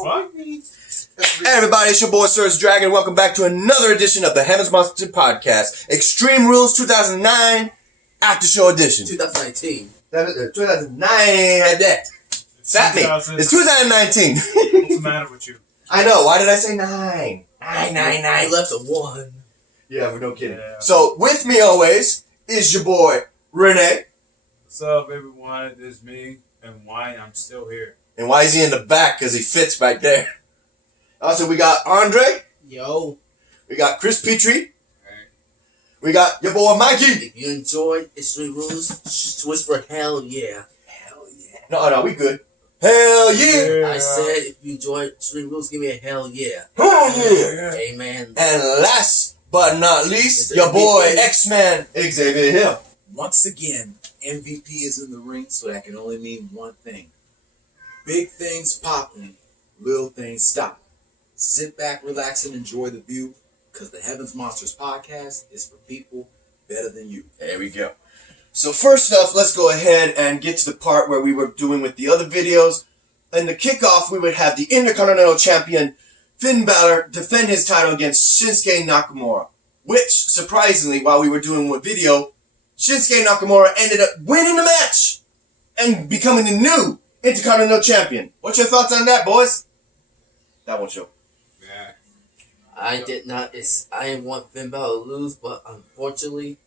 Hey everybody, it's your boy Surge Dragon. Welcome back to another edition of the Heavens Monster Podcast. Extreme Rules 2009 After Show Edition. 2019. 2009 at that. That me. It's 2019. What's the matter with you? I know. Why did I say 9? 9. I left a 1. Yeah, but no kidding. Yeah. So, with me always is your boy Renee. What's up, everyone? It's me, and why I'm still here. And why is he in the back? Because he fits back there. Also, we got Andre. Yo. We got Chris Petrie. Hey. We got your boy Mikey. If you enjoyed Extreme Rules, whisper hell yeah. Hell yeah. No, we good. Hell yeah. I said if you enjoyed Extreme Rules, give me a hell yeah. Hell yeah. Amen. And last but not least, Mr. your boy MVP. X-Man Xavier Hill. Once again, MVP is in the ring, so that can only mean one thing. Big things popping, little things stopping. Sit back, relax, and enjoy the view, because the Heavens Monsters podcast is for people better than you. There we go. So first off, let's go ahead and get to the part where we were doing with the other videos. In the kickoff, we would have the Intercontinental Champion Finn Balor defend his title against Shinsuke Nakamura. Which, surprisingly, while we were doing one video, Shinsuke Nakamura ended up winning the match and becoming the new Intercontinental Champion. What's your thoughts on that, boys? That won't show. Yeah. I didn't want Finn Balor to lose, but unfortunately,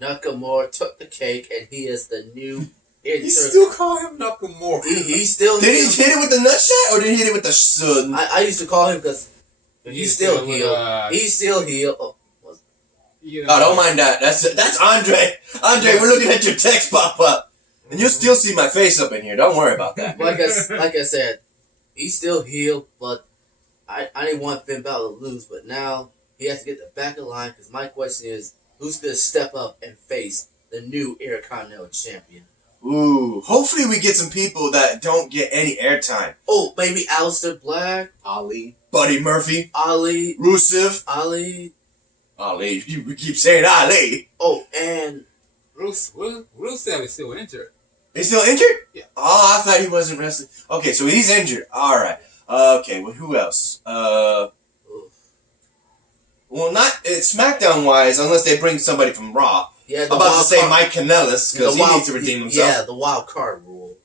Nakamura took the cake, and he is the new You still call him Nakamura. He still Did he hit it with the nut shot, or did he hit it with the sun? I used to call him because he's still heel. He's still heel. Oh, don't mind that. That's Andre. Andre, we're looking at your text pop up. And you'll still see my face up in here. Don't worry about that. Like I said, he's still heel, but I didn't want Finn Balor to lose, but now he has to get the back of the line, because my question is, who's going to step up and face the new Intercontinental Champion? Ooh, hopefully we get some people that don't get any airtime. Oh, maybe Alistair Black, Ali. Buddy Murphy, Ali, Rusev. Ali. You keep saying Ali. Oh, and Rusev is still injured. He's still injured? Yeah. Oh, I thought he wasn't wrestling. Okay, so he's injured. All right. Okay, well, who else? Well, not SmackDown wise, unless they bring somebody from Raw. yeah, I'm about to say Mike Kanellis because he needs to redeem himself. Yeah, the wild card rule.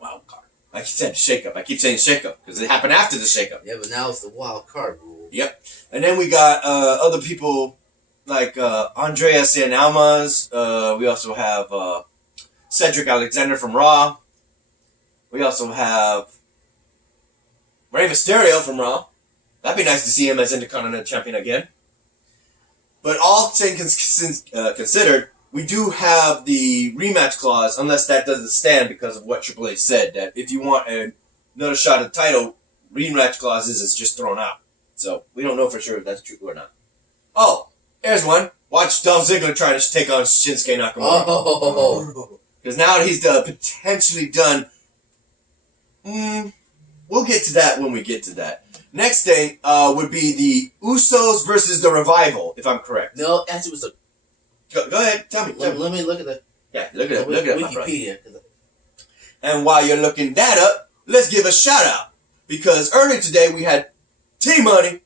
Wild card. Like you said, shakeup. I keep saying shakeup because it happened after the shakeup. Yeah, but now it's the wild card rule. Yep. And then we got other people like Andreas and Almas. We also have Cedric Alexander from Raw. We also have Rey Mysterio from Raw. That'd be nice to see him as Intercontinental Champion again. But all things considered, we do have the rematch clause, unless that doesn't stand because of what Triple H said, that if you want another shot at the title, rematch clauses is just thrown out. So, we don't know for sure if that's true or not. Oh, here's one. Watch Dolph Ziggler trying to take on Shinsuke Nakamura. Oh. Because now that he's potentially done... we'll get to that when we get to that. Next thing would be the Usos versus the Revival, if I'm correct. No, actually, it was a... Go ahead, tell me. Let me look at the... Yeah, look it up, my brother. Wikipedia. And while you're looking that up, let's give a shout out. Because earlier today we had T-Money,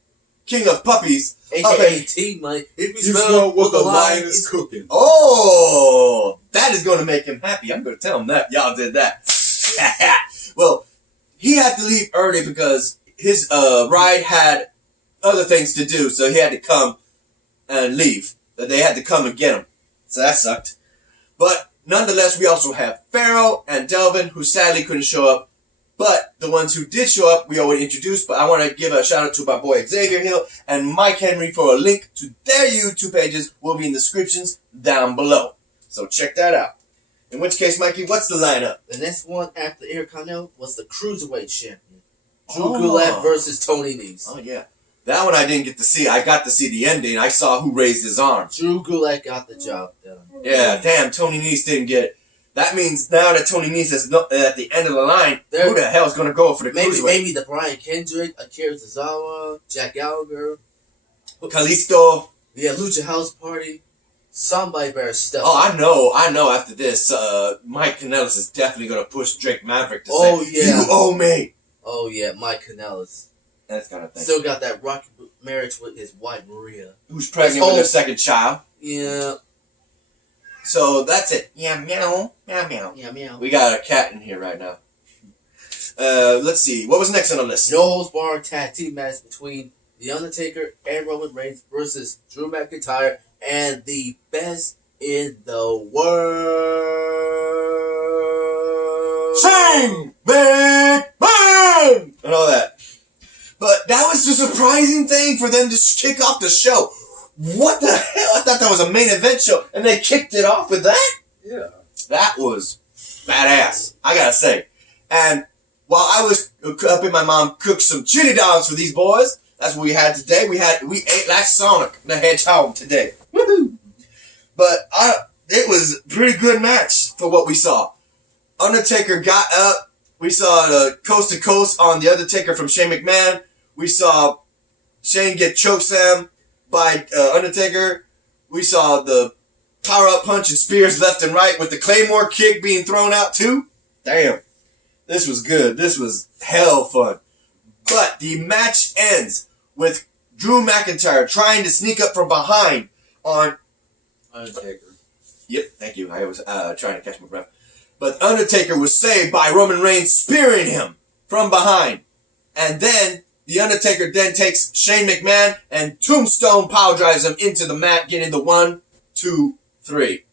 King of Puppies. AKA T-Money. If you smell what the lion is cooking. Oh, that is going to make him happy. I'm going to tell him that. Y'all did that. Well, he had to leave early because his ride had other things to do, so he had to come and leave. They had to come and get him. So that sucked. But nonetheless, we also have Pharaoh and Delvin, who sadly couldn't show up. But the ones who did show up, we already introduced. But I want to give a shout out to my boy Xavier Hill and Mike Henry for a link to their YouTube pages. Will be in the descriptions down below. So check that out. In which case, Mikey, what's the lineup? The next one after Intercontinental was the Cruiserweight Champion. Drew Gulak versus Tony Nese. Oh, yeah. That one I didn't get to see. I got to see the ending. I saw who raised his arm. Drew Gulak got the job done. Yeah, damn, Tony Nese didn't get it. That means now that Tony Nese is at the end of the line, who the hell is going to go for the Cruiserweight? Maybe the Brian Kendrick, Akira Tozawa, Jack Gallagher. Kalisto. Yeah, Lucha House Party. Somebody better step up. Oh, I know after this, Mike Kanellis is definitely going to push Drake Maverick to say, yeah. you owe me. Oh yeah, Mike Kanellis. That kind of thing. Still got that rocky marriage with his wife Maria. Who's pregnant with their second child. Yeah. So that's it. Yeah, meow, meow, meow. Yeah, meow. We got a cat in here right now. Let's see. What was next on the list? No holds barred tag team match between The Undertaker and Roman Reigns versus Drew McIntyre and the best in the world. Shane! Big Bang! And all that. But that was the surprising thing for them to kick off the show. What the hell? I thought that was a main event show, and they kicked it off with that? Yeah. That was badass, I gotta say. And while I was helping my mom cook some chili dogs for these boys, that's what we had today. We ate like Sonic the Hedgehog today. Woohoo! But it was a pretty good match for what we saw. Undertaker got up. We saw the coast to coast on the Undertaker from Shane McMahon. We saw Shane get chokeslammed by Undertaker. We saw the power-up punch and spears left and right with the Claymore kick being thrown out too. Damn. This was good. This was hell fun. But the match ends with Drew McIntyre trying to sneak up from behind on Undertaker. Yep, thank you. I was trying to catch my breath. But Undertaker was saved by Roman Reigns spearing him from behind. And then the Undertaker then takes Shane McMahon and Tombstone power drives him into the mat, getting the 1, 2, 3.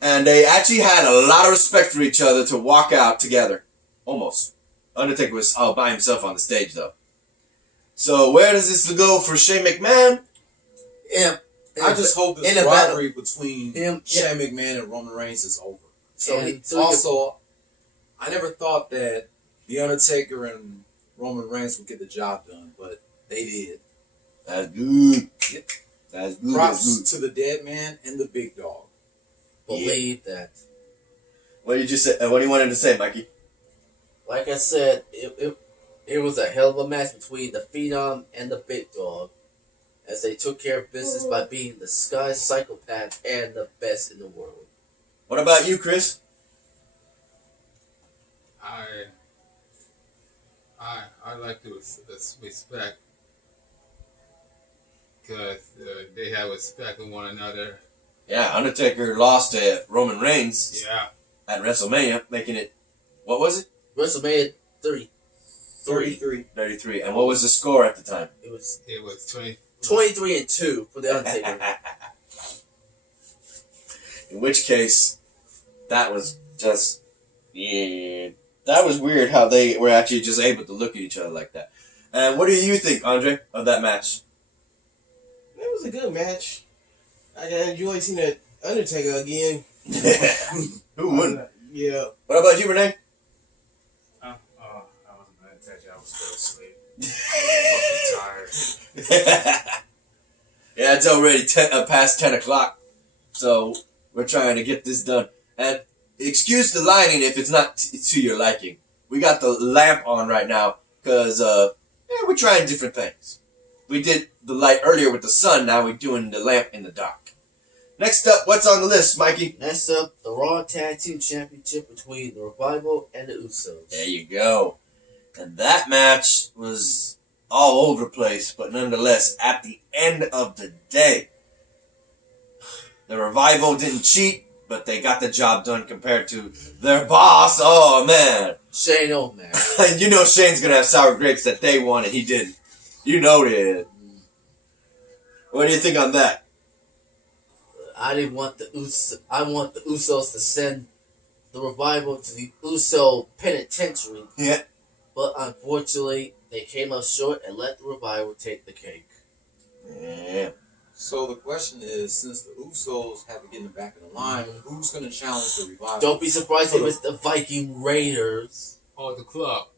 And they actually had a lot of respect for each other to walk out together. Almost. Undertaker was all by himself on the stage, though. So where does this go for Shane McMahon? Yeah. I just hope this rivalry between Shane McMahon and Roman Reigns is over. I never thought that The Undertaker and Roman Reigns would get the job done, but they did. That's good. Yep. That's good. Props to the dead man and the big dog. Believe that. What did you say? What do you want him to say, Mikey? Like I said, it was a hell of a match between the Phenom and the Big Dog, as they took care of business by being the Sky Psychopath and the best in the world. What about you, Chris? I like to respect, because they have respect for one another. Yeah, Undertaker lost to Roman Reigns at WrestleMania, making it, what was it? WrestleMania 33. And what was the score at the time? It was 23-2 for the Undertaker. In which case, that was just, that was weird how they were actually just able to look at each other like that. And what do you think, Andre, of that match? It was a good match. I enjoyed seeing the Undertaker again. Who wouldn't? Yeah. What about you, Renee? I wasn't paying attention. I was still asleep. Fucking tired. Yeah, it's already past 10 o'clock. So, we're trying to get this done. And excuse the lighting if it's not to your liking. We got the lamp on right now because we're trying different things. We did the light earlier with the sun. Now we're doing the lamp in the dark. Next up, what's on the list, Mikey? Next up, the Raw Tag Team Championship between the Revival and the Usos. There you go. And that match was all over the place, but nonetheless, at the end of the day, the Revival didn't cheat, but they got the job done compared to their boss. Oh, man. Shane O'Mac. And you know Shane's going to have sour grapes that they won, and he didn't. You know that. What do you think on that? I didn't want the I want the Usos to send the Revival to the Uso penitentiary. Yeah. But unfortunately, they came up short and let the Revival take the cake. Yeah. So the question is, since the Usos have to get in the back of the line, who's going to challenge the Revival? Don't be surprised if it's the Viking Raiders. Or the club.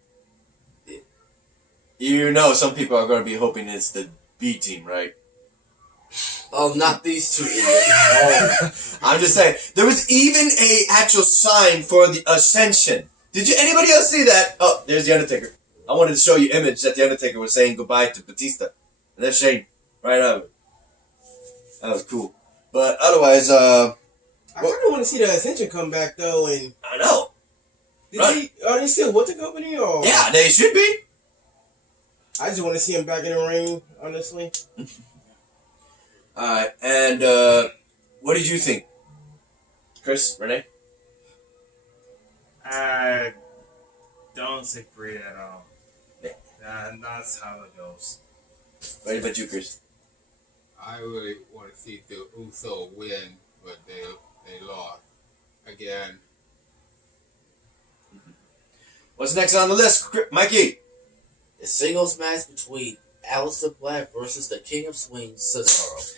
You know some people are going to be hoping it's the B team, right? Oh, not these two idiots. I'm just saying, there was even a actual sign for the Ascension. Did you anybody else see that? Oh, there's the Undertaker. I wanted to show you image that the Undertaker was saying goodbye to Batista. And there's Shane right out of it. That was cool. But otherwise, I kind of want to see the Ascension come back though, and I know. Are they still with the company or? Yeah, they should be. I just want to see him back in the ring, honestly. Alright, and what did you think? Chris, Renee? I don't agree at all. That's how it goes. What about you, Chris? I really want to see the Uso win, but they lost again. What's next on the list, Mikey? The singles match between Alistair Black versus the King of Swings, Cesaro.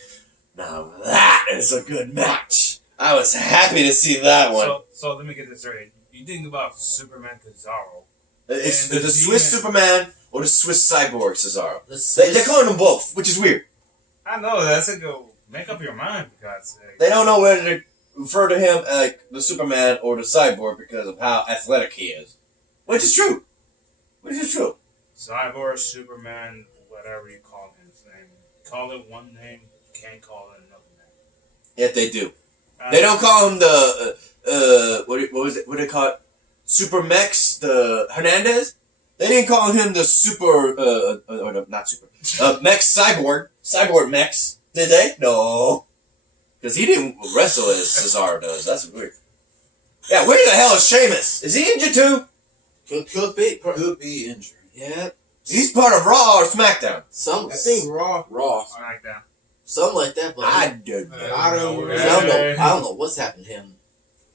Now that is a good match. I was happy to see that one. So let me get this straight. You think about Superman Cesaro. It's and the the Swiss demon. Superman or the Swiss Cyborg Cesaro. The Swiss, They're calling them both, which is weird. I know, that's a go. Make up your mind, for God's sake. They don't know whether to refer to him like the Superman or the Cyborg because of how athletic he is. Which is true. Cyborg, Superman, whatever you call his name. Call it one name, can't call it another name. Yet they do. They don't call him the, what was it, what do they call it? Super Mex, the Hernandez? They didn't call him the Super, or no, not Super, Mex Cyborg, Cyborg Mex, did they? No. Because he didn't wrestle as Cesaro does, that's weird. Yeah, where the hell is Sheamus? Is he injured too? could be. Could be injured. Yeah. He's part of Raw or SmackDown? I think Raw. Raw. I like that. Something like that, but I don't know. I don't I don't know what's happened to him.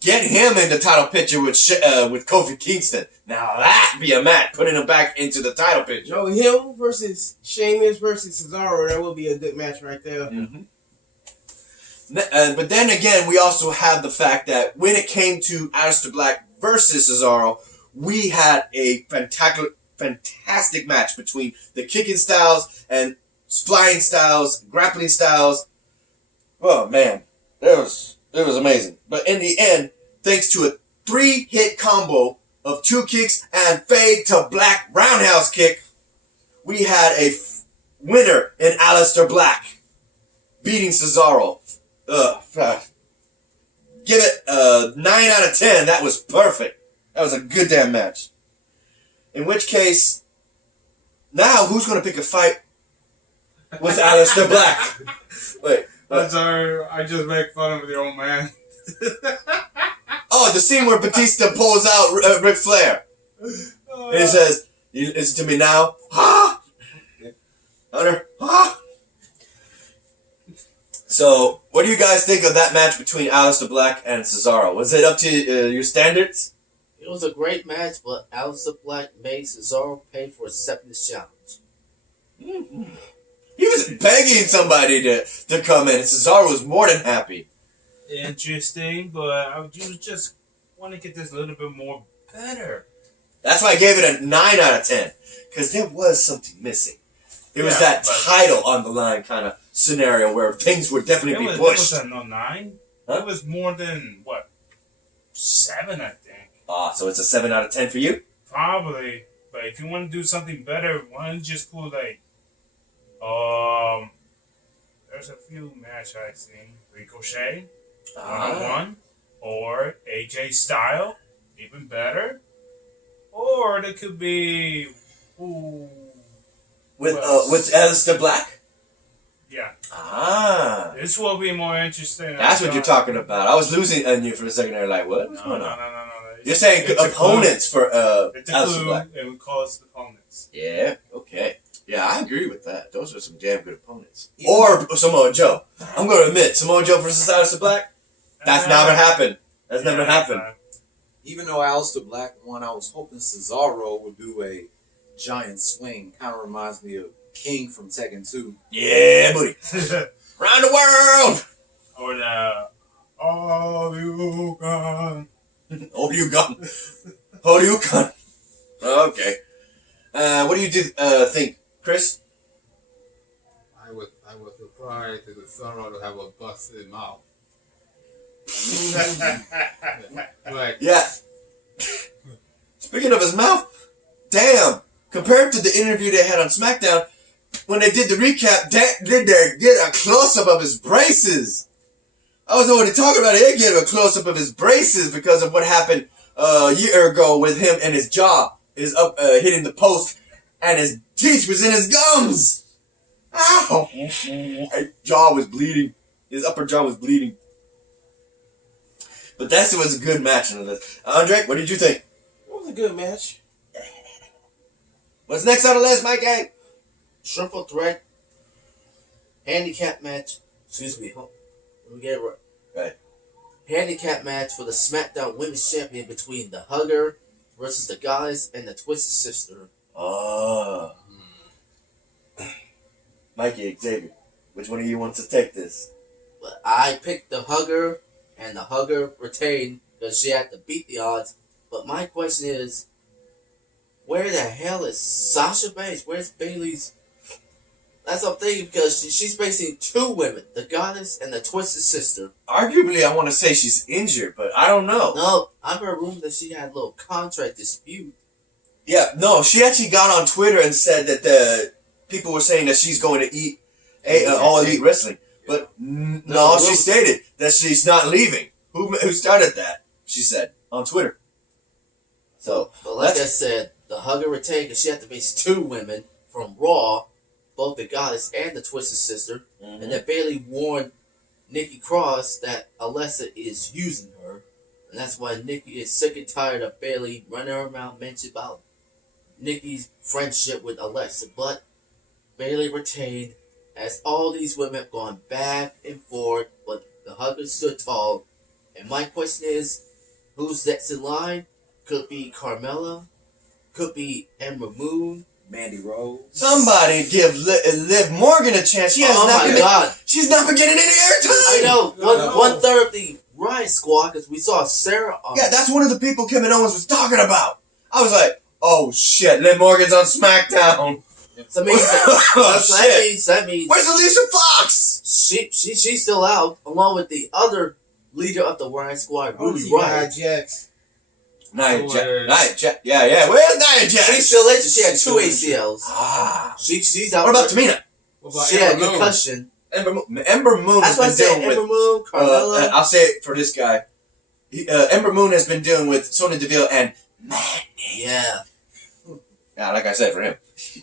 Get him in the title picture with Kofi Kingston. Now that'd be a match, putting him back into the title picture. No, him versus Sheamus versus Cesaro. That would be a good match right there. Mm-hmm. But then again, we also have the fact that when it came to Alistair Black versus Cesaro, we had a fantastic match between the kicking styles and flying styles, grappling styles. Oh man, it was amazing. But in the end, thanks to a 3-hit combo of 2 kicks and fade to black roundhouse kick, we had a winner in Alistair Black beating Cesaro. Give it a 9 out of 10. That was perfect. That was a good damn match. In which case, now who's going to pick a fight with Alistair Black? Wait. I'm sorry, I just make fun of the old man. Oh, the scene where Batista pulls out Ric Flair. And he says, "You listen to me now." Ha! Hunter, ha! So, what do you guys think of that match between Alistair Black and Cesaro? Was it up to your standards? It was a great match, but Alistair Black made Cesaro pay for accepting this challenge. He was begging somebody to come in, and Cesaro was more than happy. Interesting, but I just want to get this a little bit more better. That's why I gave it a 9 out of 10. Because there was something missing. It was Yeah, that but- title on the line kind of scenario where things would definitely be pushed. It was a no 9. Huh? It was more than, 7, I think. Ah, so it's a 7 out of 10 for you? Probably. But if you want to do something better, why don't you just pull, there's a few matches I've seen. Ricochet, one-on-one, or AJ Style, even better. Or it could be, With Well, Alistair Black? yeah. Ah. This will be more interesting. That's what you're talking about. I was losing on you for a second there, like, what? What's No. going on? It's- You're saying it's a opponents for clue. It's a Alistair clue, Black. and we call us opponents. Yeah, okay. Yeah, I agree with that. Those are some damn good opponents. Even- Or Samoa Joe. I'm going to admit, Samoa Joe versus Alistair Black? That's never happened. That's never happened. Even though Alistair Black won, I was hoping Cesaro would do a giant swing. Kind of reminds me of King from Tekken 2. Yeah, buddy. Around the world! Or the all you got. Hold you gun. Hold you gun. Okay. What do you think, Chris? I was surprised that Cesaro to have a busted mouth. But Yeah. Speaking of his mouth, damn. Compared to the interview they had on SmackDown, when they did the recap, did they get a close-up of his braces? I was already talking about it. They gave a close-up of his braces because of what happened a year ago with him and his jaw is up hitting the post and his teeth was in his gums. Ow! His jaw was bleeding. His upper jaw was bleeding. But that was a good match in this. Andre, what did you think? It was a good match. What's next on the list, Mike? Hey? Triple threat handicap match. Excuse me. Let me get it right. Right. Handicap match for the SmackDown Women's Champion between the Hugger versus the Goddess and the Twisted Sister. Oh. Mikey, Xavier, which one of you wants to take this? But I picked the Hugger, and the Hugger retained because she had to beat the odds. But my question is, where the hell is Sasha Banks? Where's Bayley's? That's what I'm thinking because she's facing two women, the Goddess and the Twisted Sister. Arguably, I want to say she's injured, but I don't know. No, I've heard rumors that she had a little contract dispute. Yeah, no, she actually got on Twitter and said that the people were saying that she's going to eat All Elite Wrestling. But no, she stated that she's not leaving. Who started that? She said on Twitter. So, But like I said, the Hugger retained because she had to face two women from Raw, both the Goddess and the Twisted Sister, and that Bayley warned Nikki Cross that Alexa is using her, and that's why Nikki is sick and tired of Bayley running her mouth mentioning about Nikki's friendship with Alexa. But Bayley retained, as all these women have gone back and forth, but the Hugger stood tall. And my question is, who's next in line? Could be Carmella, could be Ember Moon, Mandy Rose. somebody give Liv Morgan a chance. She has Oh not my been. God. She's not been getting any airtime. I know, No. one third of the Riot Squad, because we saw Sarah on. Yeah, that's one of the people Kevin Owens was talking about. I was like, oh shit, Liv Morgan's on SmackDown. So that means Where's Alicia Fox? she's still out, along with the other leader of the Riot Squad, Ruby Riot. Jax. Nia Jax. Yeah. Where's Nia Jax? She's still injured. She had two ACLs. Ah. She's out. What about Tamina? What about She had a Ember Moon? concussion. Ember Moon That's has why I been said dealing with. Ember Moon, Carmella. I'll say it for this guy. Ember Moon has been dealing with Sonya Deville and Mandy. Yeah. Yeah, like I said, for him.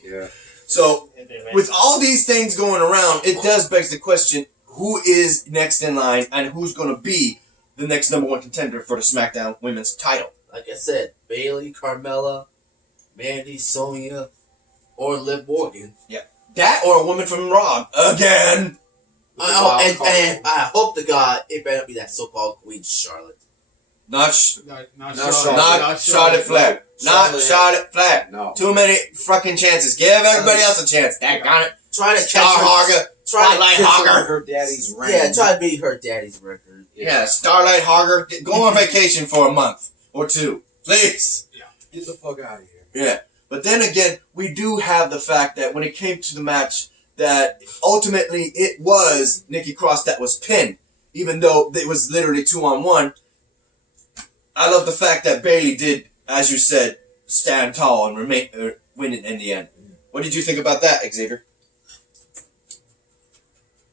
Yeah. So, with all these things going around, it does beg the question, who is next in line and who's going to be the next number one contender for the SmackDown Women's title? Like I said, Bayley, Carmella, Mandy, Sonya, or Liv Morgan. That or a woman from Raw again. And I hope to God it better be that so-called Queen Charlotte. Not Charlotte. Charlotte Flair. Not Charlotte Flair. No. Too many fucking chances. Give everybody else a chance. Daggone it. Try to Star catch her. Hogger. Try to Hogger. Her daddy's reign. Yeah, try to beat her daddy's record. Yeah, Starlight Hogger. Go on vacation for a month or two. Please. Get the fuck out of here. Yeah. But then again, we do have the fact that when it came to the match, that ultimately it was Nikki Cross that was pinned. Even though it was literally 2-on-1. I love the fact that Bayley did, as you said, stand tall and win it in the end. What did you think about that, Xavier?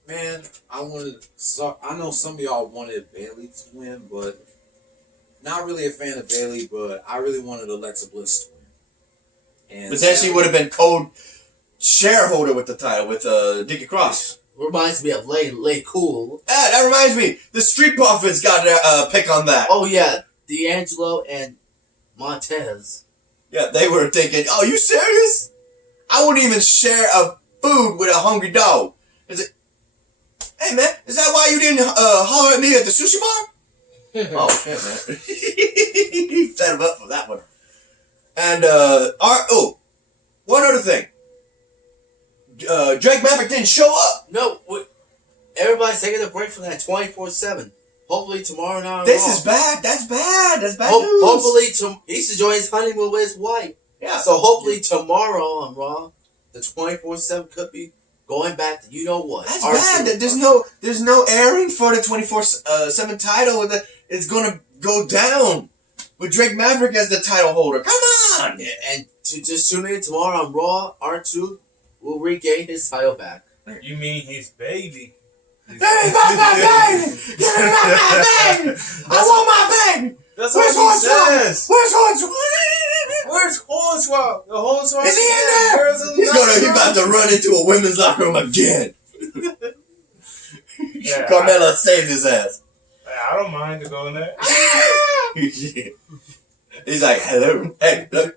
Man, I know some of y'all wanted Bayley to win, but not really a fan of Bayley, but I really wanted Alexa Bliss to win. And But then she would have been co-shareholder with the title with Nikki Cross. Reminds me of Lay Cool. Ah, that reminds me. The Street Profits got a pick on that. Oh yeah, D'Angelo and Montez. Yeah, they were thinking, oh, you serious? I wouldn't even share a food with a hungry dog. Is it? Hey, man, is that why you didn't holler at me at the sushi bar? Oh, shit, man. He set him up for that one. And, one other thing. Drake Maverick didn't show up. No, everybody's taking a break from that 24/7. Hopefully tomorrow night. This is bad. That's bad. That's bad news. Hopefully he's enjoying his honeymoon with his wife. Yeah. So hopefully tomorrow on Raw, the 24/7 could be going back to you know what. That's bad. That there's no airing for the 24/7 title. It's gonna go down with Drake Maverick as the title holder. Come on. And to just tune in tomorrow on Raw, R2 will regain his title back. You mean his baby? Give me back my baby! Give me back my baby! I want my baby! That's Where's what he Hornswoggle? says. Where's Hornswoggle? Where's Hornswoggle? The Hornswoggle. Is he in there? He's about to run into a women's locker room again. Yeah, Carmella saved his ass. I don't mind to go in there. He's like, hello. Hey, look.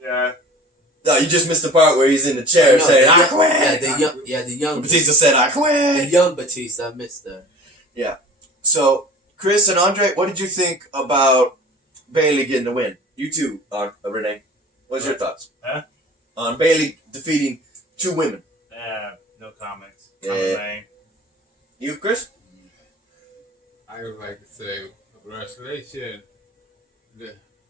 Yeah. No, you just missed the part where he's in the chair saying, I quit. The young Batista said, I the quit. young Batista. I missed that. So, Chris and Andre, what did you think about Bailey getting the win? You too, Renee. What's your thoughts? Huh? On Bailey defeating 2 women. No comments. Yeah. You, Chris? I would like to say congratulations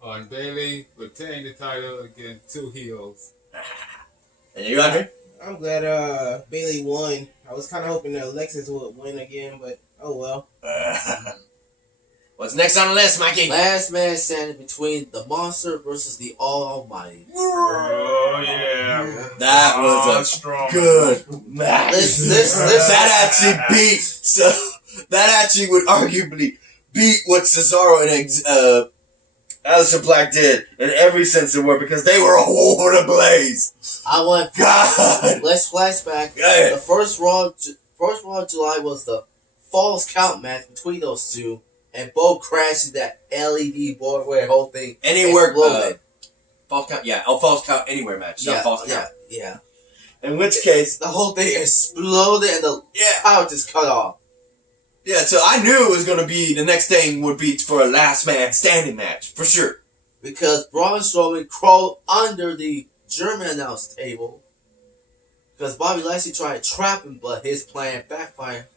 on Bailey retaining the title against 2 heels. And you, Andre? I'm glad Bailey won. I was kind of hoping that Alexis would win again, but oh well. What's next on the list, Mikey? Last man standing between the Monster versus the Almighty. Oh, yeah. That was a strong. good match. This That actually beat. So that actually would arguably beat what Cesaro and Alistair Black did in every sense of the word because they were all over the blaze. I want. God. Let's flashback. Yeah. The first Raw of July was the Falls Count match between those two, and both crashed that LED board where the whole thing Anywhere. exploded. False count. Yeah. Oh, false count anywhere match. Not false count. Yeah. In which case, The whole thing exploded and the power just cut off. yeah. So I knew it was gonna be the next thing would be for a last man standing match for sure. Because Braun Strowman crawled under the German announce table. Because Bobby Lashley tried to trap him, but his plan backfired.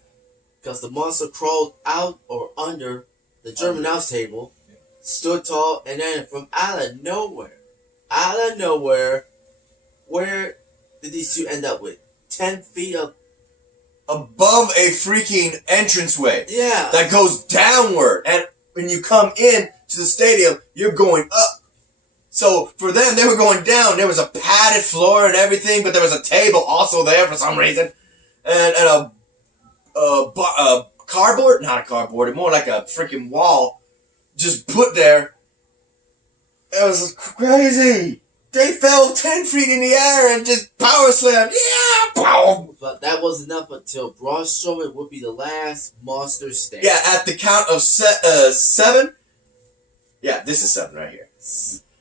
Because the monster crawled out or under the German announce table, stood tall, and then from out of nowhere, where did these two end up with? 10 feet of... Above a freaking entranceway Yeah. that goes downward, and when you come in to the stadium, you're going up. So for them, they were going down. There was a padded floor and everything, but there was a table also there for some reason, and a cardboard, not a cardboard, more like a freaking wall, just put there. It was crazy. They fell 10 feet in the air and just power slammed. Yeah, pow. But that was enough until Braun Strowman would be the last monster standing. Yeah, at the count of 7. Yeah, this is 7 right here.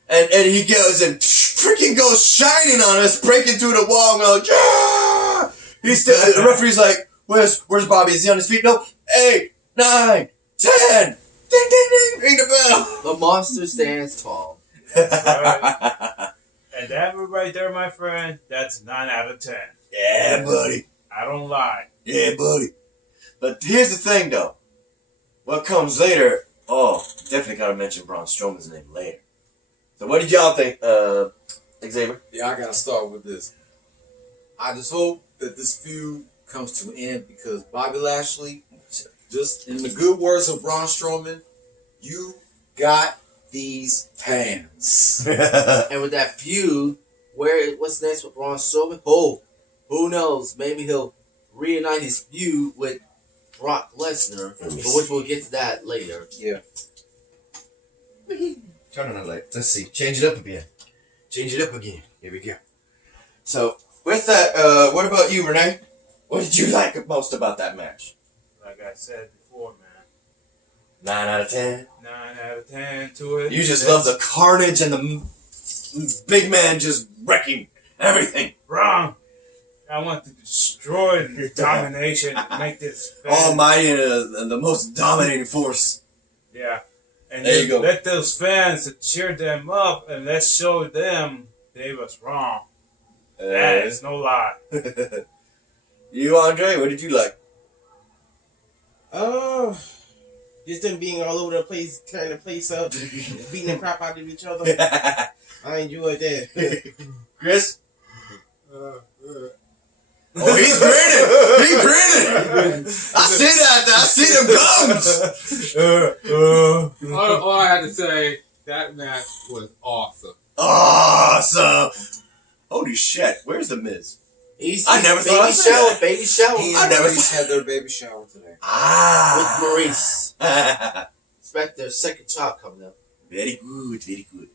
And he goes and freaking goes shining on us, breaking through the wall, and goes, yeah! He's still, the referee's like, where's Bobby? Is he on his feet? No. 8, 9, 10. Ding, ding, ding. Ring the bell. The monster stands tall. Right. And that right there, my friend, that's 9 out of 10. Yeah, buddy. I don't lie. Yeah, buddy. But here's the thing, though. What comes later, definitely gotta mention Braun Strowman's name later. So what did y'all think, Xavier? Yeah, I gotta start with this. I just hope that this feud comes to an end because Bobby Lashley, just in the good words of Braun Strowman, you got these pants. And with that feud, what's next with Braun Strowman? Oh, who knows? Maybe he'll reunite his feud with Brock Lesnar, but which we'll get to that later. Yeah. Turn on the light. Let's see. Change it up again. Here we go. So, with that, what about you, Renee? What did you like most about that match? Like I said before, man. 9 out of 10. 9 out of 10 to it. You just love the carnage and the big man just wrecking everything. Wrong. I want to destroy the domination and make this Almighty and the most dominating force. Yeah. And there you go. Let those fans cheer them up and let's show them they was wrong. That is no lie. You, Andre, what did you like? Just them being all over the place, tearing the place up, beating the crap out of each other. I enjoyed that. Chris? Oh, he's grinning! He's grinning! I see that! I see them gums! All I had to say, that match was awesome. Awesome! Holy shit, where's the Miz? I never thought I'd say that. Baby shower. He I and never- Maurice had their baby shower today. Ah. With Maurice. Expect their second child coming up. Very good, very good.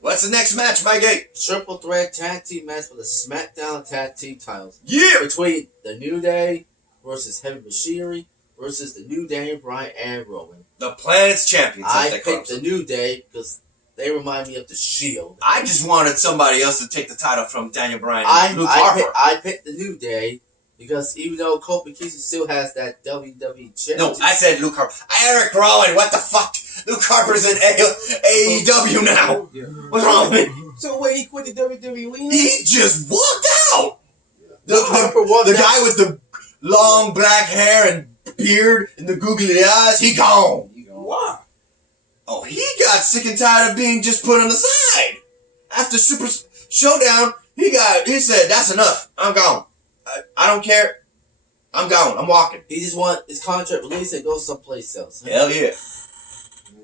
What's the next match, my gate? Triple threat tag team match for the SmackDown tag team titles. Yeah! Between the New Day versus Heavy Machinery versus the New Day, Bryan and Roman. The planet's champions. as I they call picked the themselves. New Day because they remind me of the Shield. I just wanted somebody else to take the title from Daniel Bryan and Luke Harper. I picked the New Day because even though Kofi Kingston still has that WWE championship. No, I said Luke Harper. Eric Rowan, what the fuck? Luke Harper's in AEW now. Yeah. What's wrong with him? So wait, he quit the WWE now? He just walked out. Harper walked The out. guy with the long black hair and beard and the googly eyes, he gone. Why? Oh, he got sick and tired of being just put on the side. After Super Showdown, he said, that's enough. I'm gone. I don't care. I'm gone. I'm walking. He just want his contract released and go someplace else. Hell yeah.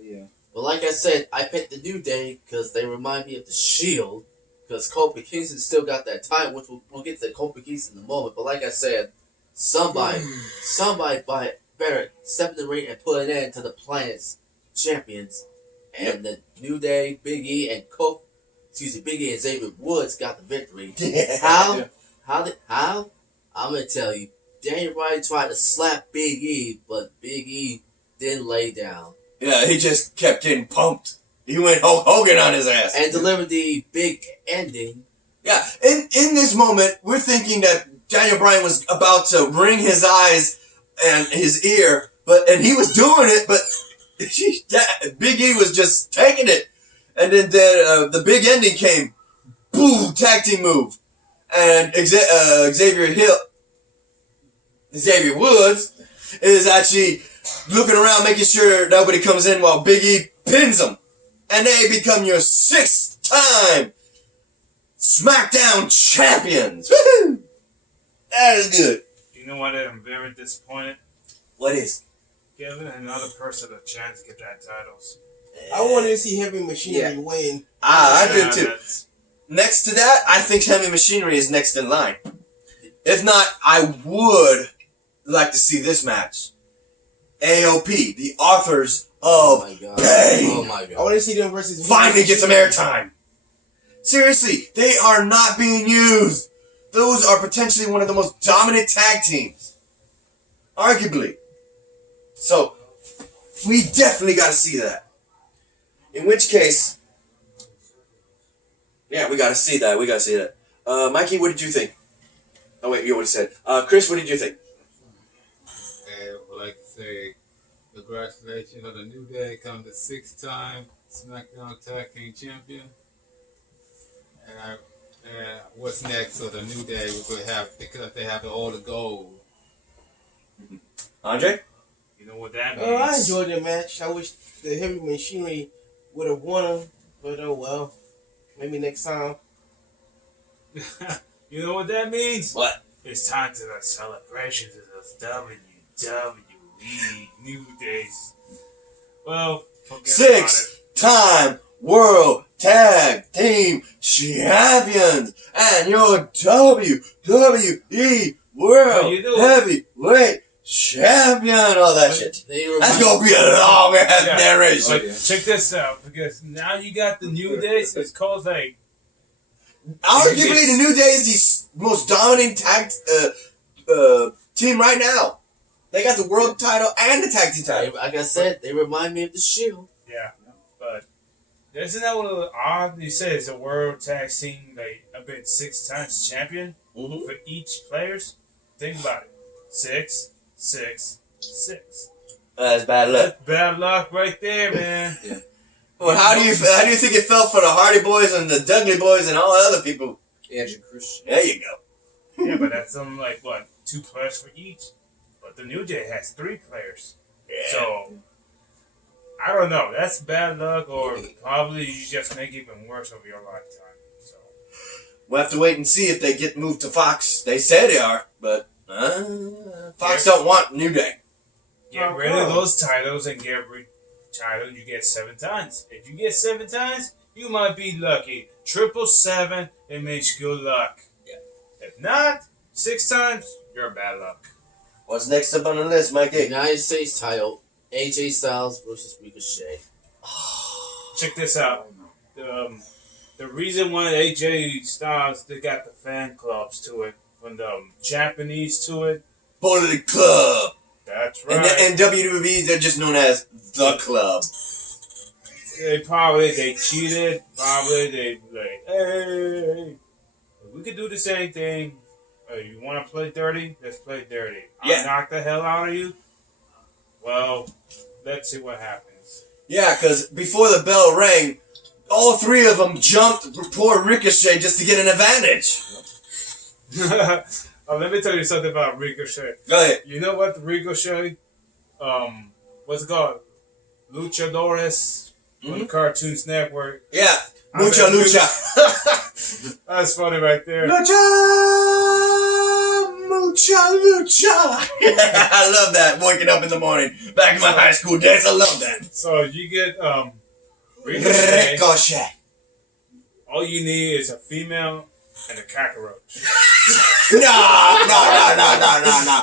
Yeah. But like I said, I picked the New Day because they remind me of the Shield. Because Kofi Kingston still got that title, which we'll get to Kofi Kingston in a moment. But like I said, somebody better step in the ring and put an end to the planet's champions. And the New Day, Big E, and Big E and Xavier Woods got the victory. Yeah. How? I'm gonna tell you. Daniel Bryan tried to slap Big E, but Big E didn't lay down. Yeah, he just kept getting pumped. He went Hulk Hogan on his ass. And delivered the big ending. Yeah, in this moment, we're thinking that Daniel Bryan was about to wring his eyes and his ear, and he was doing it, but Big E was just taking it. And then the big ending came. Boom, tag team move. And Xavier Woods is actually looking around, making sure nobody comes in while Big E pins him. And they become your 6th-time SmackDown champions. Woohoo! That is good. You know what? I'm very disappointed. What is? Giving another person a chance to get that titles. I wanted to see Heavy Machinery win. I Yeah, do too. that's- Next to that, I think Heavy Machinery is next in line. If not, I would like to see this match. AOP, the authors Oh of my god. Pain, Oh my I god. want to see them versus finally get some airtime. Seriously, they are not being used. Those are potentially one of the most dominant tag teams. Arguably. So, we definitely got to see that. In which case, yeah, we got to see that. We got to see that. Mikey, what did you think? Oh, wait, you already said. Chris, what did you think? And I would like to say congratulations on the New Day, come the 6th-time SmackDown Tag Team Champion. And what's next for the New Day? We're going to have, because they have all the gold. Andre? You know what that means? Oh, I enjoyed the match. I wish the Heavy Machinery would have won, but oh well. Maybe next time. You know what that means? What? It's time to the celebrations of the WWE New Days. Well, forget about it. 6-time World Tag Team Champions and your WWE World How you doing? Heavyweight Champion. All that shit. That's gonna be a long ass Yeah. narration. But check this out, because now you got the New Days. It's called like Arguably, the New Day is the most dominant tag team right now. They got the world title and the tag team title. Like I said, they remind me of the Shield. yeah, but isn't that one of the odd? You said it's a world tag team. Like I've been 6 times champion Mm-hmm. for each players. Think about it. 6, 6, 6. That's bad luck. That's bad luck right there, man. Well, how do you think it felt for the Hardy Boys and the Dudley Boys and all the other people? Andrew Christian. There you go. Yeah, but that's something like what, 2 players for each. But the New Day has 3 players. Yeah. So I don't know. That's bad luck, or probably you just make it even worse over your lifetime. So We'll have to wait and see if they get moved to Fox. They say they are, but Fox don't want New Day. get rid of those titles and get rid title. You get 7 times. If you get 7 times, you might be lucky. 777, it makes good luck. Yeah. If not, 6 times, you're bad luck. What's next up on the list, Mikey? United States title, AJ Styles versus Ricochet. Check this out. The reason why AJ Styles they got the fan clubs to it, from the Japanese to it. Bullet Club. That's right. And WWE, they're just known as the club. They cheated. Probably they like, hey, we could do the same thing. You want to play dirty? Let's play dirty. Yeah. I'll knock the hell out of you. Well, let's see what happens. Yeah, because before the bell rang, all 3 of them jumped for poor Ricochet just to get an advantage. Let me tell you something about Ricochet. Go ahead. You know what, Ricochet? What's it called? Luchadores on the Cartoons Network. Yeah. I said, Lucha. That's funny right there. Lucha. I love that. Waking up in the morning. Back in my high school days. I love that. So you get Ricochet. Ricochet. All you need is a female and a cockroach. No.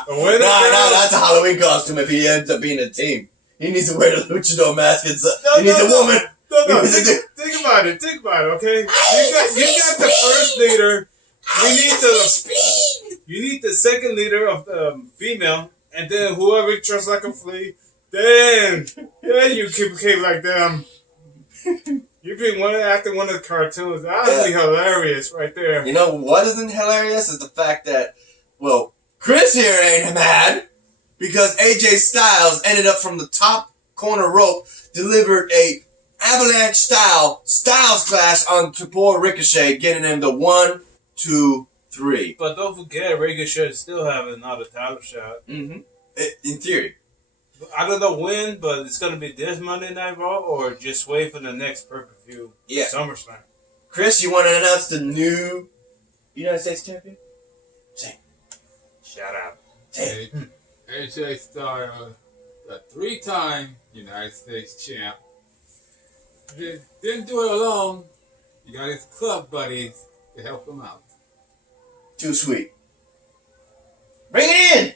The winner No, that's a Halloween costume if he ends up being a team. He needs to wear the luchador mask. He needs a woman. No. Think about it, okay? You got the first leader. You need the second leader of the female, and then whoever trusts like a flea. Then you keep like them. You been acting one of the cartoons. That would be hilarious right there. You know what isn't hilarious is the fact that, well, Chris here ain't mad because AJ Styles ended up from the top corner rope, delivered a avalanche style Styles Clash onto poor Ricochet, getting him the 1, 2, 3. But don't forget, Ricochet still have another title shot. Mm-hmm. In theory. I don't know when, but it's going to be this Monday Night Raw or just wait for the next pay-per-view. Yeah. SummerSlam. Chris, you want to announce the new United States champion? Say. Shout out. Say. AJ Styles, a 3-time United States champ. Didn't do it alone. You got his club buddies to help him out. Too sweet. Bring it in!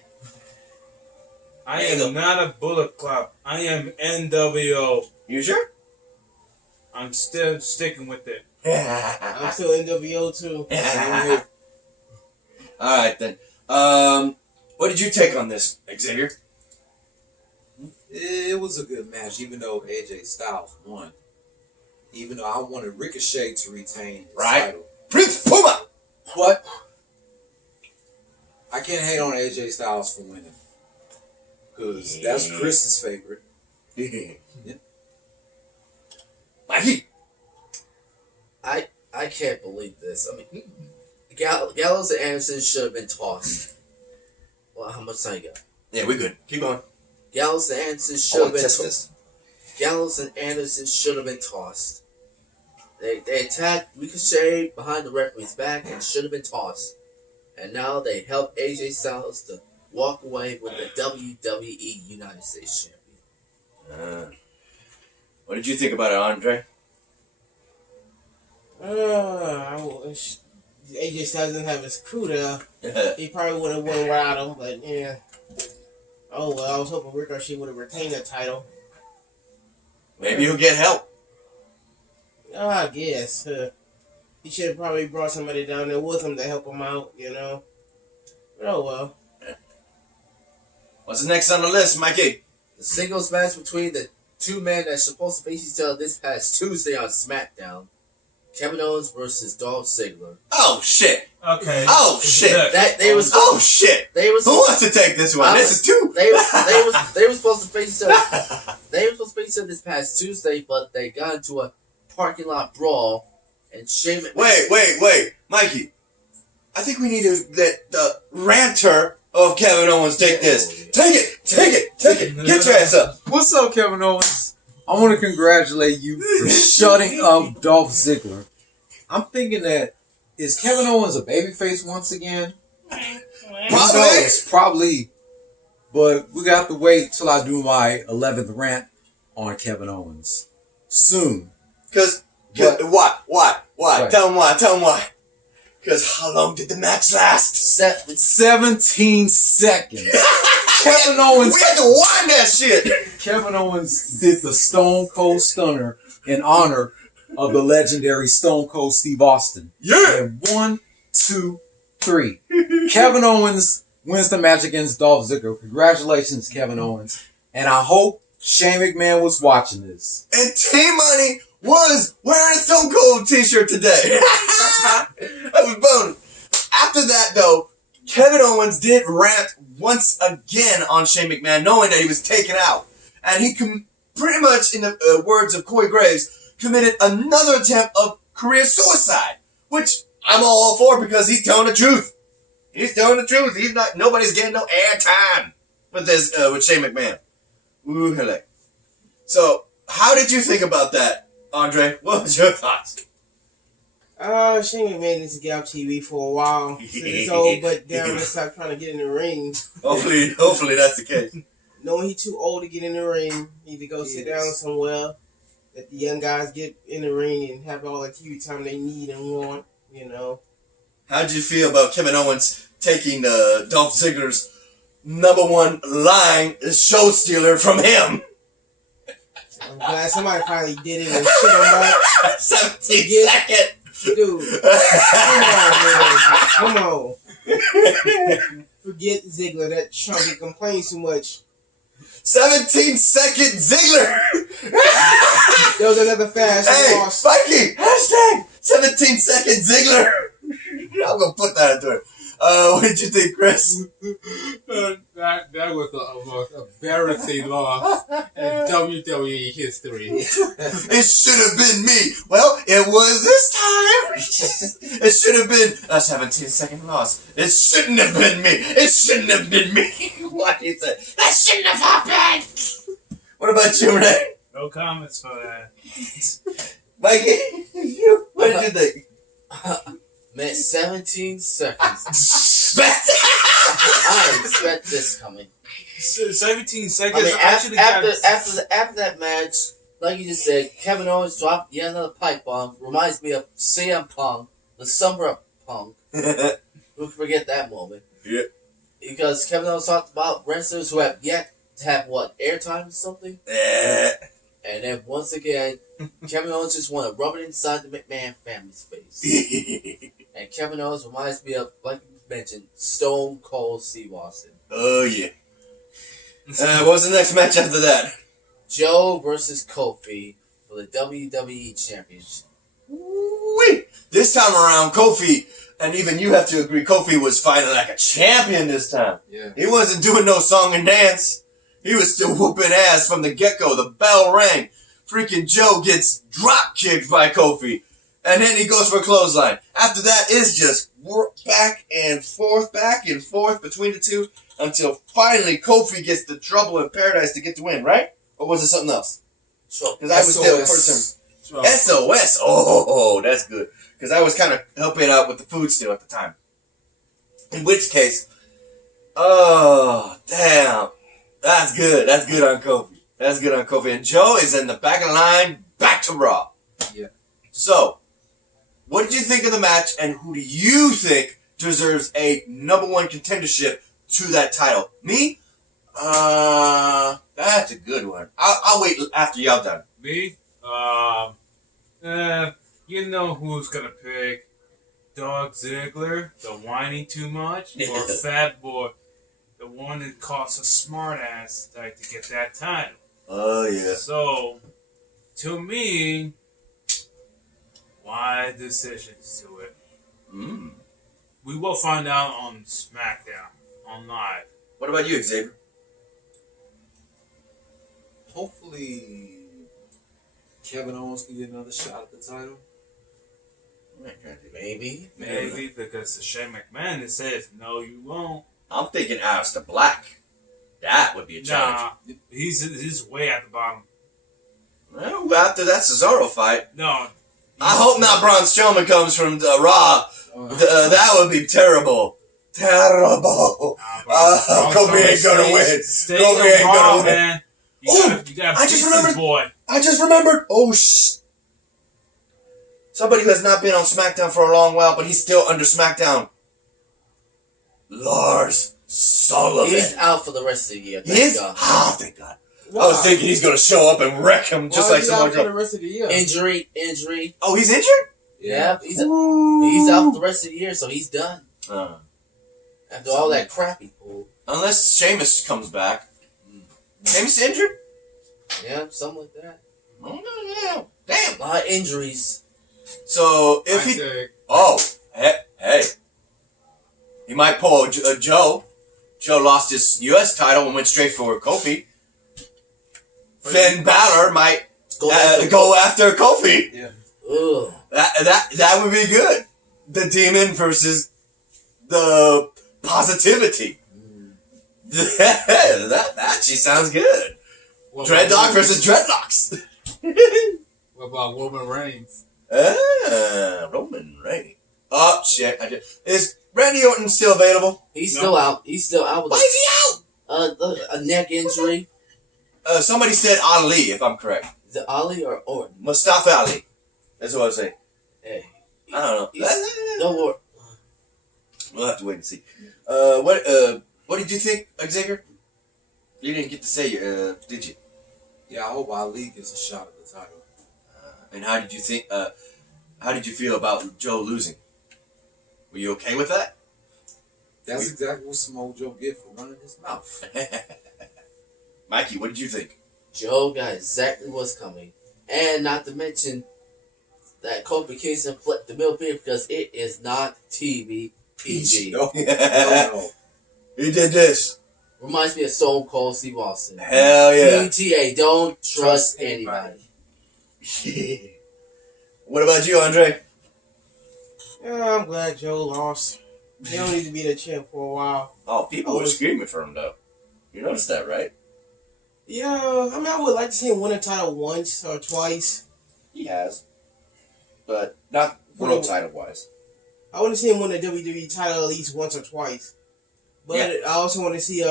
I am not a Bullet Club. I am NWO. You sure? I'm still sticking with it. I'm still NWO too. Alright then. What did you take on this, Xavier? It was a good match, even though AJ Styles won. Even though I wanted Ricochet to retain the title. Prince Puma! But I can't hate on AJ Styles for winning. Because that's Chris's favorite. Yeah. Mikey! I can't believe this. I mean, Gallows and Anderson should have been tossed. Well, how much time you got? Yeah, we're good. Keep going. Gallows and Anderson should have been tossed. Gallows and Anderson should have been tossed. They attacked Ricochet behind the referee's back and should have been tossed. And now they help AJ Styles to walk away with the WWE United States Champion. What did you think about it, Andre? I wish AJ Styles didn't have his crew there. He probably would have won without him, but yeah. Oh well, I was hoping Ricochet would have retained the title. Maybe he'll get help. I guess. He should have probably brought somebody down there with him to help him out, you know. But oh well. What's next on the list, Mikey? The singles match between the two men that's supposed to face each other this past Tuesday on SmackDown. Kevin Owens versus Dolph Ziggler. Oh shit! Okay. Oh shit! Oh shit! They was Who wants to take this one? This is two. They were supposed to face each other. They were supposed to face each other this past Tuesday, but they got into a parking lot brawl and Sheamus. Wait, Mikey. I think we need to let the ranter of Kevin Owens take this. Take it. Get your ass up. What's up, Kevin Owens? I want to congratulate you for shutting up Dolph Ziggler. I'm thinking that, is Kevin Owens a babyface once again? Probably. But we got to wait till I do my 11th rant on Kevin Owens. Soon. Why? Right. Tell him why. Because how long did the match last? 17 seconds. Kevin Owens. We had to wind that shit. Kevin Owens did the Stone Cold Stunner in honor of the legendary Stone Cold Steve Austin. Yeah. And 1, 2, 3. Kevin Owens wins the match against Dolph Ziggler. Congratulations, Kevin Owens. And I hope Shane McMahon was watching this. And T-Money was wearing a Stone Cold t-shirt today. I was boned. After that, though, Kevin Owens did rant once again on Shane McMahon, knowing that he was taken out. And he pretty much, in the words of Corey Graves, committed another attempt of career suicide, which I'm all for because he's telling the truth. He's telling the truth. Nobody's getting no airtime with this, with Shane McMahon. Ooh, hello. So, how did you think about that, Andre? What was your thoughts? Shane McMahon needs to get off TV for a while. He's old, but down and stop trying to get in the ring. Hopefully that's the case. Knowing he's too old to get in the ring, need to go sit down somewhere. Let the young guys get in the ring and have all the TV time they need and want, you know. How'd you feel about Kevin Owens taking Dolph Ziggler's #1 lying show stealer from him? I'm glad somebody finally did it and shit him up. 17 seconds. Dude, come on, man. Come on. Forget Ziggler. That chump, he complains too much. 17-second Ziggler. There was another fast loss. Mikey, hashtag 17-second Ziggler. I'm going to put that into it. What did you think, Chris? That was the most embarrassing loss in WWE history. It should have been me. Well, it was this time. It should have been a 17-second loss. It shouldn't have been me. It shouldn't have been me. What you say? That shouldn't have happened. What about you, Renee? No comments for that. Mikey, what did you think? Man, 17 seconds. I didn't expect this coming. 17 seconds. I mean, after that match, like you just said, Kevin Owens dropped yet another pipe bomb. Reminds me of CM Punk, the summer of Punk. Who forget that moment? Yeah. Because Kevin Owens talked about wrestlers who have yet to have airtime or something. And then once again, Kevin Owens just want to rub it inside the McMahon family's face. And Kevin Owens reminds me of, like you mentioned, Stone Cold Steve Austin. Oh, yeah. What was the next match after that? Joe versus Kofi for the WWE Championship. Woo-wee. This time around, Kofi, and even you have to agree, Kofi was fighting like a champion this time. Yeah. He wasn't doing no song and dance. He was still whooping ass from the get-go. The bell rang. Freaking Joe gets drop-kicked by Kofi. And then he goes for a clothesline. After that, it's just back and forth between the two until finally Kofi gets the trouble in paradise to get the win, right? Or was it something else? Because I was still SOS. Oh, that's good. Because I was kind of helping out with the food still at the time. In which case, oh, damn. That's good. That's good on Kofi. That's good on Kofi. And Joe is in the back of the line, back to Raw. Yeah. So, what did you think of the match, and who do you think deserves a #1 contendership to that title? Me? That's a good one. I'll wait after y'all done. Me? You know who's gonna pick? Dog Ziggler, the whining too much, or Fat Boy, the one that costs a smart ass like to get that title. Oh, yeah. So, to me, wide decisions to it. Mm. We will find out on SmackDown, on live. What about you, Xavier? Hopefully, Kevin Owens can get another shot at the title. Maybe. Maybe because Shane McMahon that says, no, you won't. I'm thinking Alistair Black. That would be a challenge. Nah, he's way at the bottom. Well, after that Cesaro fight, No. I hope not Braun Strowman comes from Raw. That would be terrible. Terrible. Kofi ain't gonna win. Kofi ain't gonna win. Man. You gotta I just beat this remembered. boy. I just remembered. Oh, Somebody who has not been on SmackDown for a long while, but he's still under SmackDown. Lars Sullivan. He's out for the rest of the year. He is? God. Oh, thank God. I was thinking he's going to show up and wreck him just like Samoa Samoa for the Joe. rest of the year. Injury. Oh, he's injured? Yeah, he's out for the rest of the year, so he's done. After all that crap he pulled. Unless Sheamus comes back. Sheamus injured? Yeah, something like that. Damn. A lot of injuries. So, if he... Oh, hey. He might pull a Joe. Joe lost his U.S. title and went straight for Kofi. Finn Balor might go after Kofi. Yeah. Ugh. That would be good. The Demon versus the Positivity. That actually sounds good. Dreadlock versus Dreadlocks. What about Roman Reigns? Roman Reigns. Oh, shit. Is Randy Orton still available? He's still out. He's still out with Why is he out? a neck injury. Somebody said Ali, if I'm correct. Is it Ali or Orton? Mustafa Ali. That's what I was saying. Hey. I don't know. Don't worry. We'll have to wait and see. What did you think, Xavier? You didn't get to say, did you? Yeah, I hope Ali gets a shot at the title. And how did you think? How did you feel about Joe losing? Were you okay with that? That's exactly what Samoa Joe get for running his mouth. Mikey, what did you think? Joe got exactly what's coming. And not to mention that Kofi Kingston flipped the middle finger because it is not TV PG. No. No. He did this. Reminds me of Stone Cold Steve Austin. Hell yeah. TTA, don't trust anybody. What about you, Andre? Yeah, I'm glad Joe lost. He don't need to be the champ for a while. Oh, people were screaming for him, though. You noticed that, right? Yeah, I mean, I would like to see him win a title once or twice. He has. But not world title-wise. I want to see him win the WWE title at least once or twice. But Yeah. I also want to see,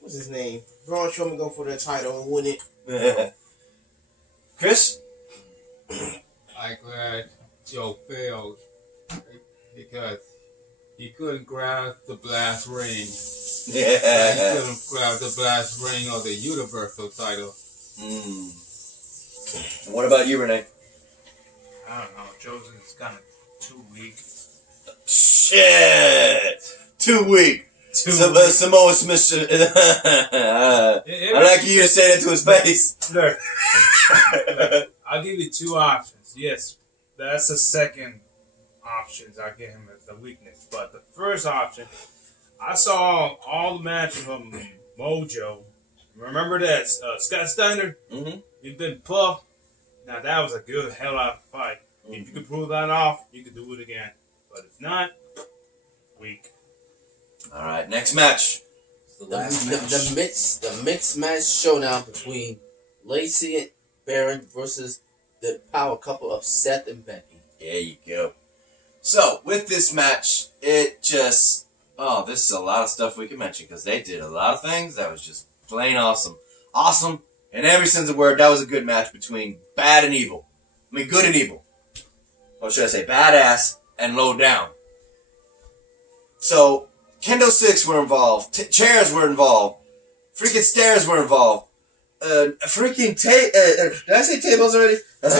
what's his name? Braun Strowman go for the title and win it. Chris? I'm glad Joe failed because he couldn't grab the brass ring. He Yeah. couldn't grab the brass ring or the Universal title. What about you, Renee? I don't know. Joe's is kind of too weak. Shit! 2 week. Samoa Smith. I like you to say that to his face. Look, I'll give you two options. Yes, that's the second option. I give him as the weakness. But the first option, I saw all the matches from Mojo. Remember that Scott Steiner? Mm-hmm. He's been puffed. Now that was a good hell out of fight. If you could pull that off, you could do it again. But if not, weak. All right, next match. The mixed match showdown between Lacey and Baron versus the power couple of Seth and Becky. There you go. So, with this match, it just... Oh, this is a lot of stuff we can mention because they did a lot of things that was just plain awesome. Awesome, in every sense of the word, that was a good match between bad and evil. I mean, good and evil. Or should I say badass and low down. So, kendo sticks were involved. Chairs were involved. Freaking stairs were involved. Did I say tables already? That's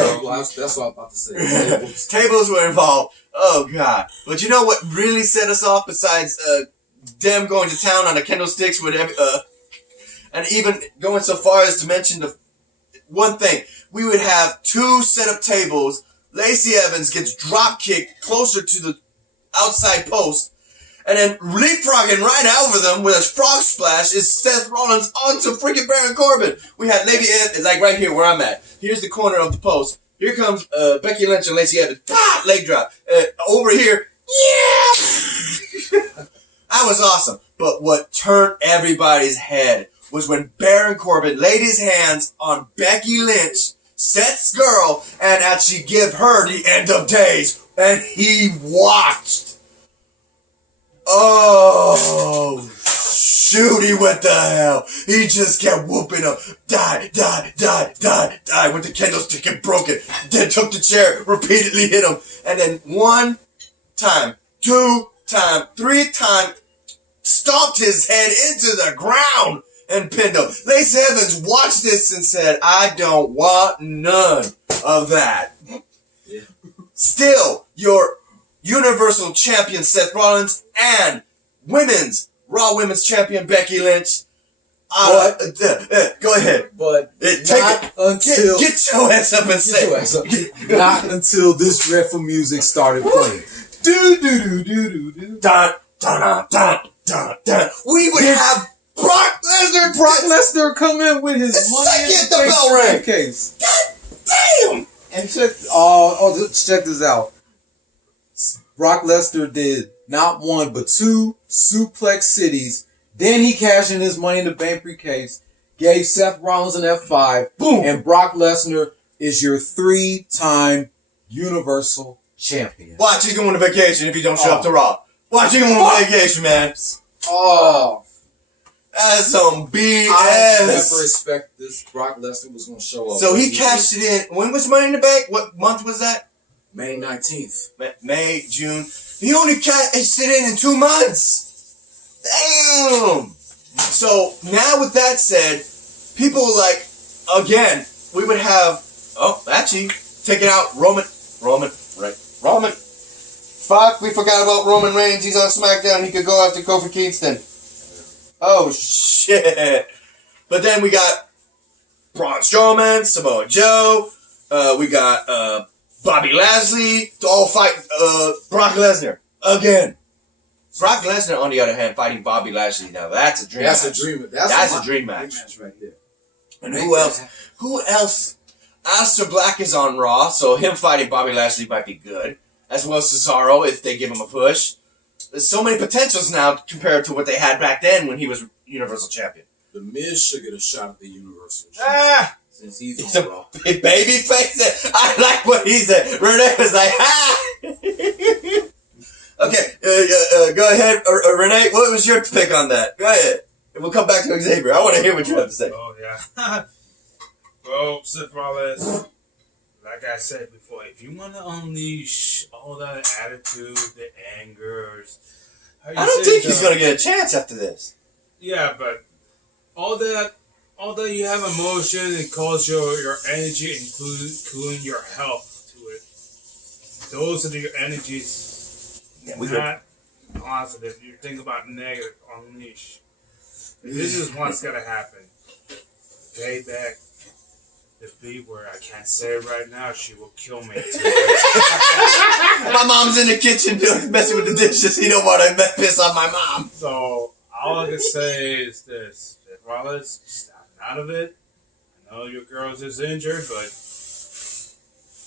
what I'm about to say. Tables were involved. Oh, God. But you know what really set us off besides them going to town on the kendo sticks with and even going so far as to mention the one thing. We would have 2 set-up tables. Lacey Evans gets drop kicked closer to the outside post. And then leapfrogging right over them with a frog splash is Seth Rollins onto freaking Baron Corbin. We had Lady Evans, like right here where I'm at. Here's the corner of the post. Here comes Becky Lynch and Lacey Evans. Pah! Leg drop. Over here. Yeah! That was awesome. But what turned everybody's head was when Baron Corbin laid his hands on Becky Lynch, Seth's girl, and actually give her the end of days. And he watched. Oh, shit. Judy, what the hell? He just kept whooping him. Die with the candlestick and broke it. Then took the chair, repeatedly hit him. And then 1 time, 2 time, 3 time, stomped his head into the ground and pinned him. Lacey Evans watched this and said, I don't want none of that. Yeah. Still, your Universal Champion Seth Rollins and Raw Women's Champion Becky Lynch. Go ahead. But Get your ass up and say it. Not until this dreadful music started playing. Do do do do do do. Dun, dun, dun, dun, dun. We would have Brock Lesnar come in with his the money second the bell rang. case. God damn! And check this out. Brock Lesnar did not 1 but 2 suplex cities. Then he cashed in his Money in the Bank briefcase, gave Seth Rollins an F5, Boom. and Brock Lesnar is your 3-time Universal Champion. Watch, he's going on vacation if you don't show up to Raw. Watch, he's going on vacation, man. Oh, That's some BS. I never expected this. Brock Lesnar was going to show up. So he cashed it in. When was Money in the Bank? What month was that? May 19th. May, June. He only cashed it in 2 months. Damn. So now with that said, people like, again, we would have, actually, taking out Roman. Fuck, we forgot about Roman Reigns. He's on SmackDown. He could go after Kofi Kingston. Oh, shit. But then we got Braun Strowman, Samoa Joe. We got Bobby Lashley to all fight Brock Lesnar again. Brock Lesnar, on the other hand, fighting Bobby Lashley. Now that's a dream. That's match. a dream. That's a dream match. right there. And who else? Alistair Black is on Raw, so him fighting Bobby Lashley might be good. As well as Cesaro, if they give him a push. There's so many potentials now compared to what they had back then when he was Universal Champion. The Miz should get a shot at the Universal Champion. Since he's on Raw. Baby face. I like what he said. Renee was like, ha! Okay, go ahead, Renee. What was your pick on that? Go ahead. We'll come back to Xavier. I want to hear what you have to say. Oh, yeah. Well, Seth Rollins, like I said before, if you want to unleash all that attitude, the angers... I don't think he's going to get a chance after this. Yeah, but all that you have emotion, it calls your energy, including your health to it. Those are the energies... Yeah, not positive. You think about negative, unleash. This is what's gonna happen. Payback. The B word, I can't say it right now. She will kill me. My mom's in the kitchen messing with the dishes. He don't want to piss on my mom. So all I can say is this: Rollins, stop out of it. I know your girl is injured, but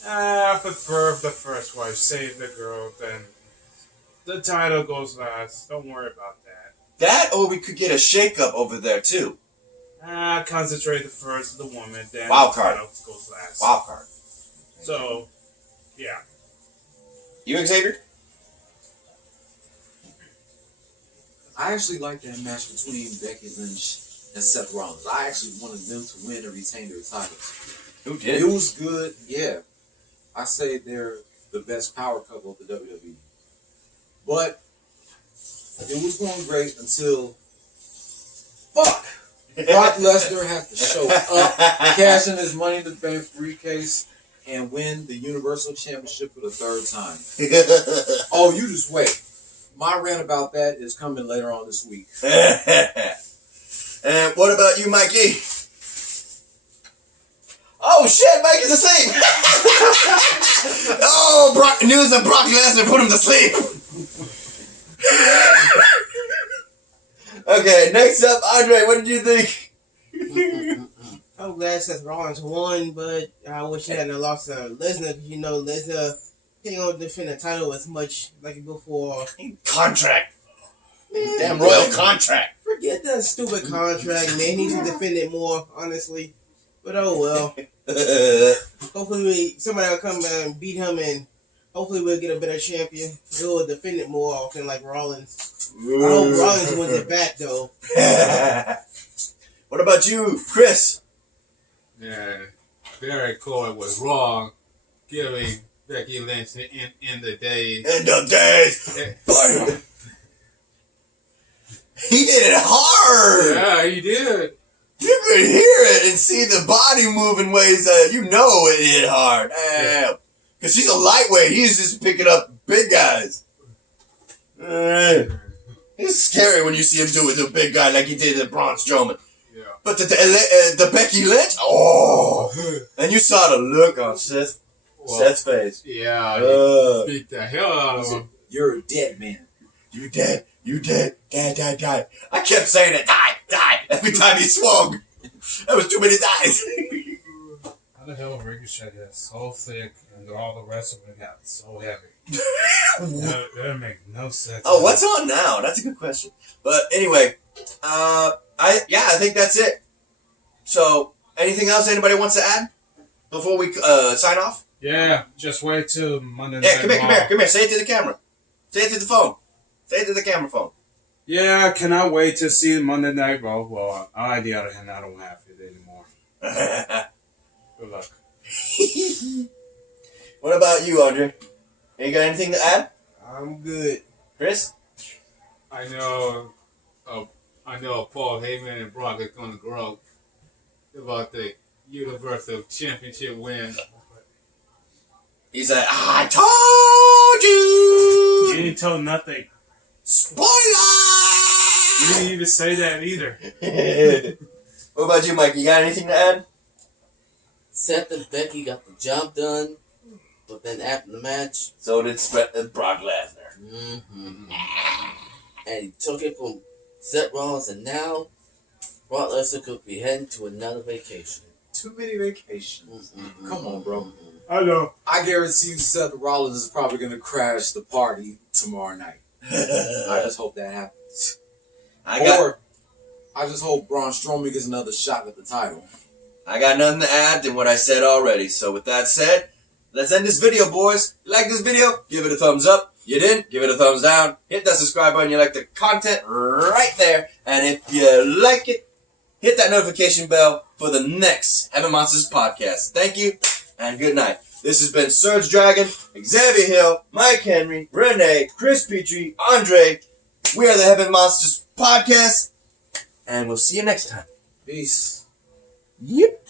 I prefer the first wife. Save the girl, then. The title goes last. Don't worry about that. That, or we could get a shakeup over there too. Concentrate the first, the woman, then Wild the card. title goes last. Wild card. So, yeah. You, Xavier? I actually like that match between Becky Lynch and Seth Rollins. I actually wanted them to win and retain their titles. Who did? It was good, yeah. I say they're the best power couple of the WWE. But it was going great until Brock Lesnar had to show up, cash in his Money in the Bank briefcase, and win the Universal Championship for the 3rd time. Oh, you just wait. My rant about that is coming later on this week. And what about you, Mikey? Oh shit, Mike is asleep. Oh, news of Brock Lesnar put him to sleep. Okay, next up, Andre, what did you think? I'm glad Seth Rollins won, but I wish he hadn't lost to Lesnar, because you know Lesnar ain't gonna defend the title as much like before. Contract. Man, Damn royal contract. Forget that stupid contract, man. He should defend it more, honestly. But oh well. Hopefully somebody will come and beat him, and Hopefully we'll get a better champion. We'll defend it more often like Rollins. I hope Rollins wins it back though. What about you, Chris? Yeah, Barry Coy was wrong giving Becky Lynch in the days. In the days. He did it hard. Yeah, he did. You could hear it and see the body move in ways that you know it hit hard. Damn. Because she's a lightweight. He's just picking up big guys. It's scary when you see him do it to a big guy like he did to Braun Strowman. Yeah. But the Becky Lynch, oh. And you saw the look on Seth's face. Yeah, he beat the hell out of him. You're a dead man. You dead. You dead. Die. I kept saying it. Die. Every time he swung. That was too many dies. How the hell Ricochet got so thick and all the rest of them got so heavy? That doesn't make no sense. Oh, what's on now? That's a good question. But anyway, I think that's it. So, anything else anybody wants to add before we sign off? Yeah, just wait till Monday night. Yeah, come here. Say it to the camera. Say it to the phone. Say it to the camera phone. Yeah, cannot wait to see Monday Night Raw. Well, I, on the other hand, I don't have it anymore. Good luck. What about you, Andre? You got anything to add? I'm good. Chris? I know Paul Heyman and Brock are going to grow about the Universal Championship win. He's like, I told you! You ain't told nothing. Spoiler! You didn't even say that either. What about you, Mike? You got anything to add? Seth and Becky got the job done, but then after the match, So did Brock Lesnar. and he took it from Seth Rollins, and now Brock Lesnar could be heading to another vacation. Too many vacations. Come on, bro. I know. I guarantee you Seth Rollins is probably going to crash the party tomorrow night. I just hope that happens. Or I just hope Braun Strowman gets another shot at the title. I got nothing to add than what I said already. So with that said, let's end this video, boys. You like this video? Give it a thumbs up. You didn't? Give it a thumbs down. Hit that subscribe button. You like the content right there. And if you like it, hit that notification bell for the next Heaven Monsters podcast. Thank you, and good night. This has been Surge Dragon, Xavier Hill, Mike Henry, Renee, Chris Petrie, Andre. We are the Heaven Monsters podcast, and we'll see you next time. Peace. Yep.